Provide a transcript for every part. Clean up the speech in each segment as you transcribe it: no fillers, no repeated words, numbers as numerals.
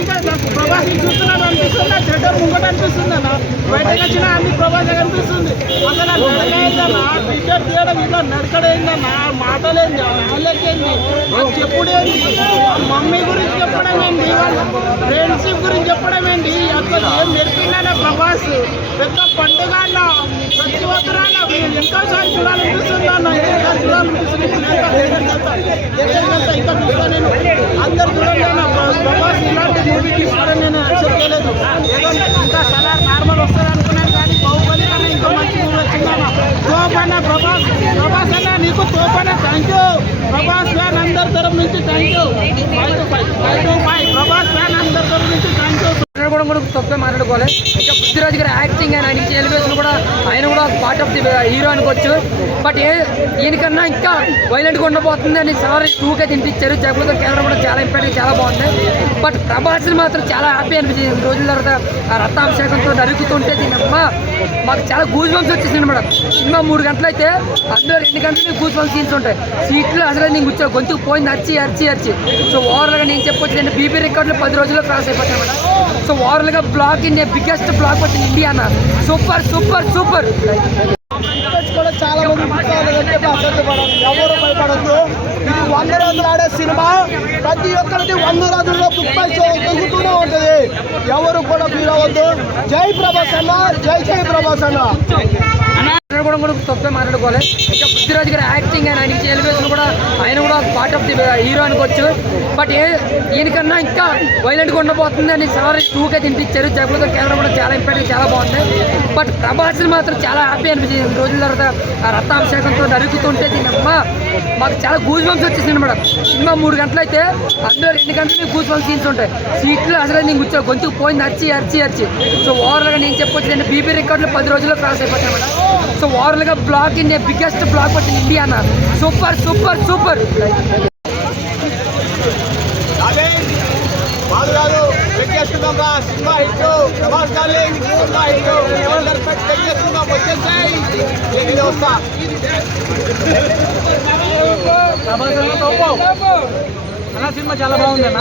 ఇంకా నాకు ప్రభాస్ చూస్తున్నాను అనిపిస్తుంది, థియేటర్ ముంగట అనిపిస్తుంది అన్న. బయటకు వచ్చిన అన్ని ప్రభాస్ అనిపిస్తుంది. అసలు నడకైందన్నా, టీషర్ట్ తీయడం ఇట్లా నడకడైందన్నా, మాటలేంది, వాళ్ళకేంది, చెప్పుడేంది, మమ్మీ గురించి చెప్పడం ఏంటి, ఫ్రెండ్షిప్ గురించి చెప్పడం ఏంటి, అసలు ఏం నేర్పిందన్న ప్రభాస్. పెద్ద పండుగ అన్న, ప్రతి ఒక్కరాన్న ఎంతోసారి చూడాలనిపిస్తుంది అన్న, ఎంతోసారి చూడాలనిపిస్తుంది. ఇంకా చూస్తా నేను, అందరు చూడండి అన్న. ప్రభాస్ ఇలాంటి మూవీ తీసుకోవడం నేను యాక్సెప్ట్ చేయలేదు. ఏదో ఇంకా సలార్ నార్మల్ వస్తుంది అనుకున్నాను, కానీ బాహుబలి కన్నా ఇంకా మంచి మూవీ వచ్చిందన్న. తోప్ అన్న ప్రభాస్, ప్రభాస్ అన్న నీకు తోప్ అన్న. థ్యాంక్ యూ ప్రభాస్ ఫ్యాన్ అందరి తరఫు నుంచి థ్యాంక్ యూ. 5-5 ప్రభాస్ ఫ్యాన్ అందరి తరఫు నుంచి థ్యాంక్ యూ. కూడా తప్పే మాట్లాడుకోవాలి. ఇంకా పృథ్వీరాజ్ గారి యాక్టింగ్ అండ్ ఆయన ఎలివేషన్ కూడా ఆయన కూడా పార్ట్ ఆఫ్ ది హీరో అనుకోవచ్చు. బట్ దీనికన్నా ఇంకా వైలెంట్గా ఉండబోతుంది అని సార్ 2కే తినిపించారు. జగపతి కేంద్రం కూడా చాలా ఇంపాక్ట్, చాలా బాగుంది. బట్ ప్రభాస్ని మాత్రం చాలా హ్యాపీ అనిపించింది. రోజుల తర్వాత ఆ రథాభిషేకంతో నరుకుతుంటే దీనమ్మ మాకు చాలా గూజ్ బంప్స్ వచ్చేసింది మేడం. సినిమా 3 గంటలు అయితే అందులో 2 గంటలు గూజ్ బంప్స్ సీన్స్ ఉంటాయి. సీట్లు అసలు నేను కూర్చో గొంతుకు పోయింది అరిచి. సో ఓవరాల్గా నేను చెప్పొచ్చు, నేను బీపీ రికార్డులు 10 రోజుల్లో క్రాస్ అయిపోతాను మేడం. సో ఓవరాల్గా బ్లాక్ ఇన్ బిగ్గెస్ట్ బ్లాక్ వచ్చింది ఇండియా అన్న. Super super super. కూడా చాలా మంది ఎవరు భయపడద్దు. ఇది 100 రోజులు ఆడే సినిమా. ప్రతి ఒక్కరికి 100 రోజుల్లో బుక్ పై తగ్గుతూనే ఉంటుంది. ఎవరు కూడా ఫీల్ అవ్వద్దు. జై ప్రభాస్ అన్న, జై ప్రభాస్ అన్న. కూడా తప్పే మాట్లాడుకోవాలి. ఇంకా పృథ్వీరాజ్ గారి యాక్టింగ్ అండ్ ఆయన ఎలివేషన్ కూడా ఆయన కూడా పార్ట్ ఆఫ్ ది హీరో అనుకోవచ్చు. బట్ దీనికన్నా ఇంకా వైలెంట్గా ఉండబోతుంది అని సార్ 2కే తినిపించారు. జగపతి కేంద్రం కూడా చాలా ఇంపాక్ట్, చాలా బాగుంది. బట్ ప్రభాస్ని మాత్రం చాలా హ్యాపీ అనిపించింది. రోజుల తర్వాత ఆ రథాభిషేకంతో నరుకుతుంటే దీనమ్మ మాకు చాలా గూజ్ బంప్స్ వచ్చేసింది మేడం. సినిమా 3 గంటలు అయితే అందులో 2 గంటలు గూజ్ బంప్స్ సీన్స్ ఉంటాయి. సీట్లు అసలు నేను కూర్చో గొంతుకు పోయింది అరిచి. సో ఓవరాల్గా నేను చెప్పొచ్చు, నేను బీపీ రికార్డులు 10 రోజుల్లో క్రాస్ అయిపోతాను మేడం. సో ఓవరాల్గా బ్లాక్ ఇన్ బిగ్గెస్ట్ బ్లాక్ వచ్చింది ఇండియా అన్న. Super super super. అన్న సినిమా చాలా బాగుంది అన్న.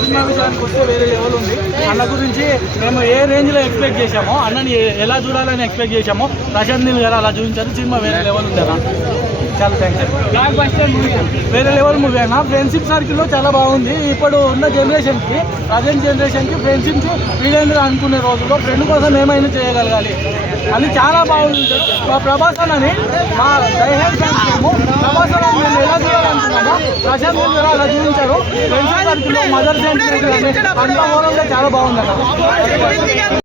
సినిమా విషయానికి వస్తే వేరే లెవెల్ ఉంది. అన్న గురించి మేము ఏ రేంజ్లో ఎక్స్పెక్ట్ చేసామో, అన్నని ఎలా చూడాలని ఎక్స్పెక్ట్ చేసామో ప్రశాంత్ నీల్ గారు అలా చూపించారు. సినిమా వేరే లెవెల్ ఉంది అన్న. చాలా థ్యాంక్స్. వేరే లెవెల్ మూవీ అన్న. ఫ్రెండ్షిప్ సర్కిల్లో చాలా బాగుంది. ఇప్పుడు ఉన్న జనరేషన్కి, ప్రజెంట్ జనరేషన్కి ఫ్రెండ్షిప్ వీలైంది అనుకునే రోజుల్లో ఫ్రెండ్ కోసం ఏమైనా చేయగలగాలి అని చాలా బాగుంది. మా ప్రభాస్ అన్నని మా డైహెడ్ ఫ్యాన్స్ మేము ప్రభాస్ అన్నని మేము ఎలా చూడాలనుకున్నామో ప్రశాంత్ నీల్ గారు అలా చూపించారు. ఫ్రెండ్షిప్ సర్కిల్లో మదర్ సెంటిమెంట్ అంతా ఓవరాల్గా చాలా బాగుంది అన్న.